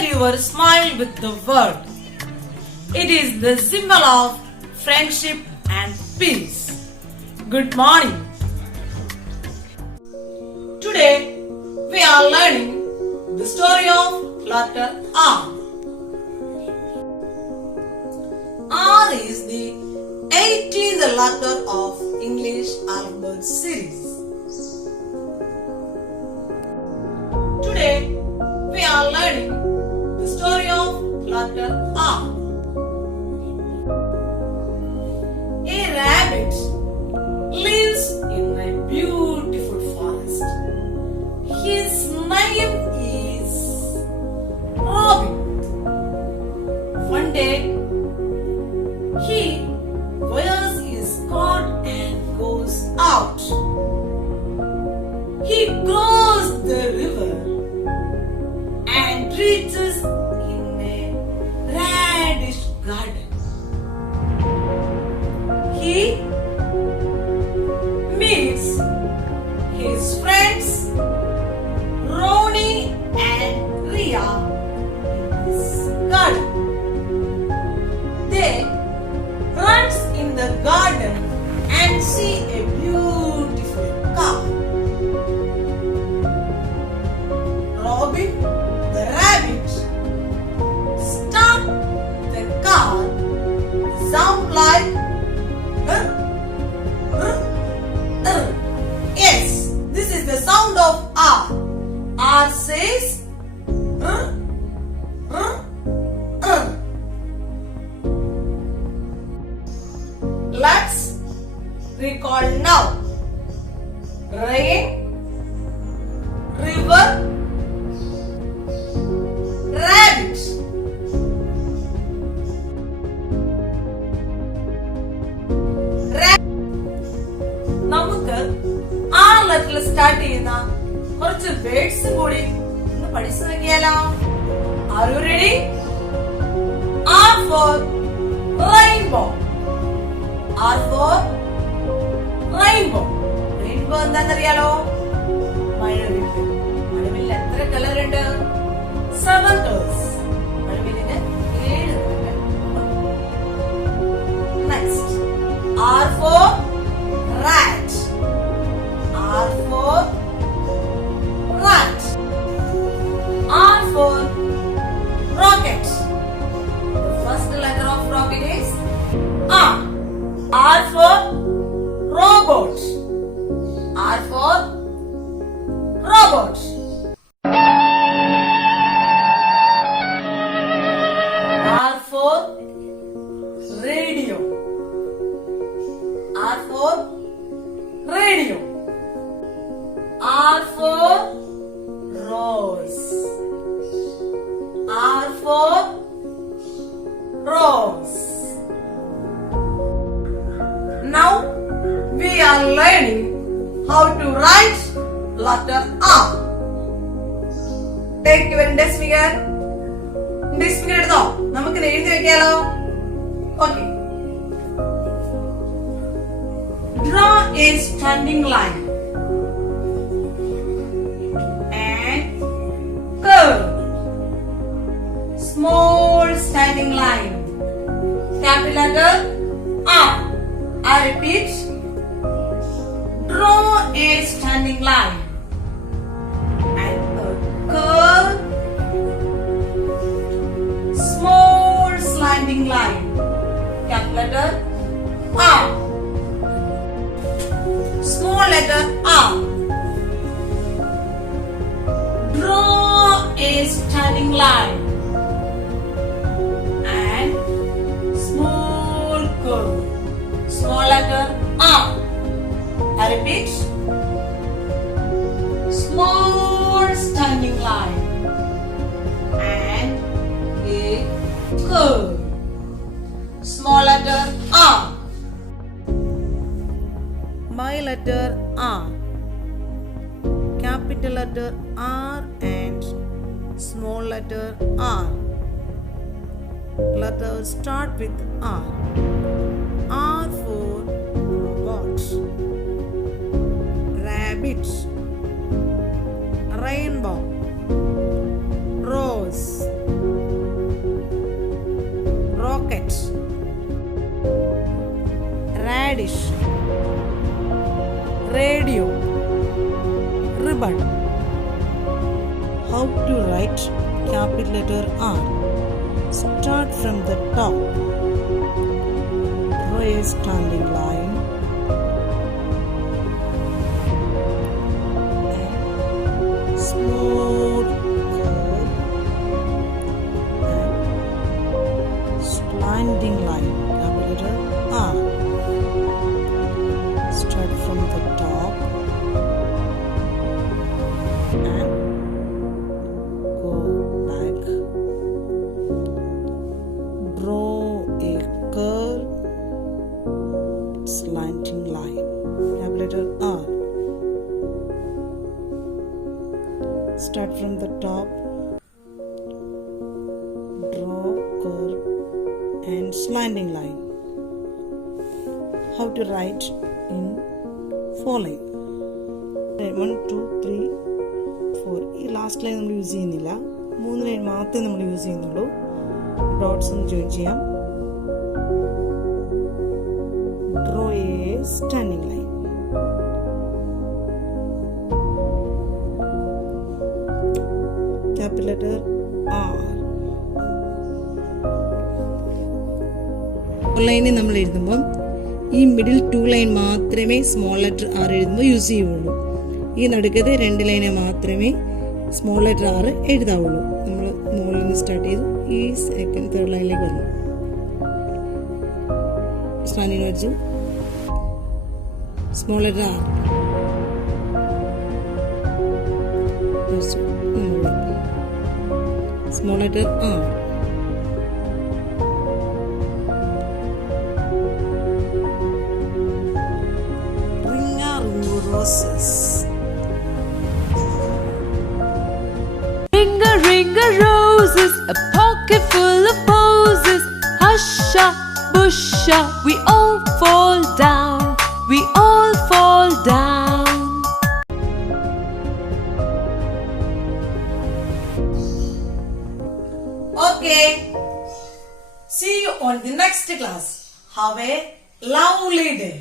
share your smile with the world. It is the symbol of friendship and peace. Good morning. Today we are learning the story of letter R. R is the 18th letter of English alphabet series. Today we are learning the story of letter R. A rabbit lives in a beautiful forest. His name is Robin. One day, he wears his coat and goes out. He crosses the river and reaches in a radish garden. He meets his friends Ronnie and Ria in his garden. They run in the garden and see a beautiful cow. Robin the rabbit stopped the car, sound like yes, this is the sound of R. R says Let's recall now. Rain, river, rabbit. നമുക്ക് ആ ലെറ്ററിൽ start ചെയ്യുന്ന കുറച്ച് വേർഡ്സും കൂടി ഒന്ന് പഠിച്ചു നോക്കിയാലോ? Are you ready? R for rainbow. R for rainbow. Rainbow എന്താണെന്നറിയാലോ? മഴവില്ല്. മഴവില്ല് എത്ര colour ഉണ്ട്? 7 colors. മഴവില്ലിന് 7 colour. Next. R for rat. R for rat. R for rocket. The first letter of rocket is R. R for robot. R for robot. R for radio. R for radio. R for rose. R for rose. Now we are learning how to write letter R. Take your index finger. Index finger എടുത്തോ? നമുക്ക് എഴുതി വെക്കാലോ? Okay. Draw a standing line and curve. Small standing line. Capital letter R. I repeat. Draw a standing line and a curve. Small slanting line. Capital letter R. Small letter R. Draw a standing line and small curve. Small letter R. I repeat. Small standing line and a curve. Small letter R. My letter R. Capital letter R and small letter R. Letters start with R. R for robot, rabbit, rainbow, rose, carrot, radish, radio, ribbon. How to write capital letter R? Start from the top. Draw a standing line. And smooth curve and slanting line. Capital letter R. Start from the top and go back. Draw a curve, slanting line. Capital letter R. Start from the top. Draw curve and slanting line. How to write in 4 line. 1, 2, 3, 4. ഈ last line നമ്മൾ use ചെയ്യുന്നില്ല. 3 line മാത്രമേ നമ്മൾ use ചെയ്യുന്നുള്ളൂ. Dots ഒന്ന് join ചെയ്യാം. Draw A standing line. Capital letter R. ലൈനിൽ നമ്മൾ എഴുതുമ്പോൾ ഈ മിഡിൽ 2 ലൈൻ മാത്രമേ സ്മോൾ ലെറ്റർ R എഴുതുമ്പോൾ യൂസ് ചെയ്യുള്ളൂ. ഈ നടുക്കത്തെ 2 ലൈനെ മാത്രമേ സ്മോൾ ലെറ്റർ R എഴുതാവുള്ളൂ. നമ്മൾ മുകളിൽ നിന്ന് സ്റ്റാർട്ട് ചെയ്തു ഈ സെക്കൻഡ് 3rd ലൈനിലേക്ക് വന്നു. സ്റ്റാൻഡിങ് വരച്ചു. Small letter R. Small letter R. Roses. Ring a roses, a pocket full of posies. Husha, busha, we all fall down, we all fall down. Okay. See you on the next class. Have a lovely day.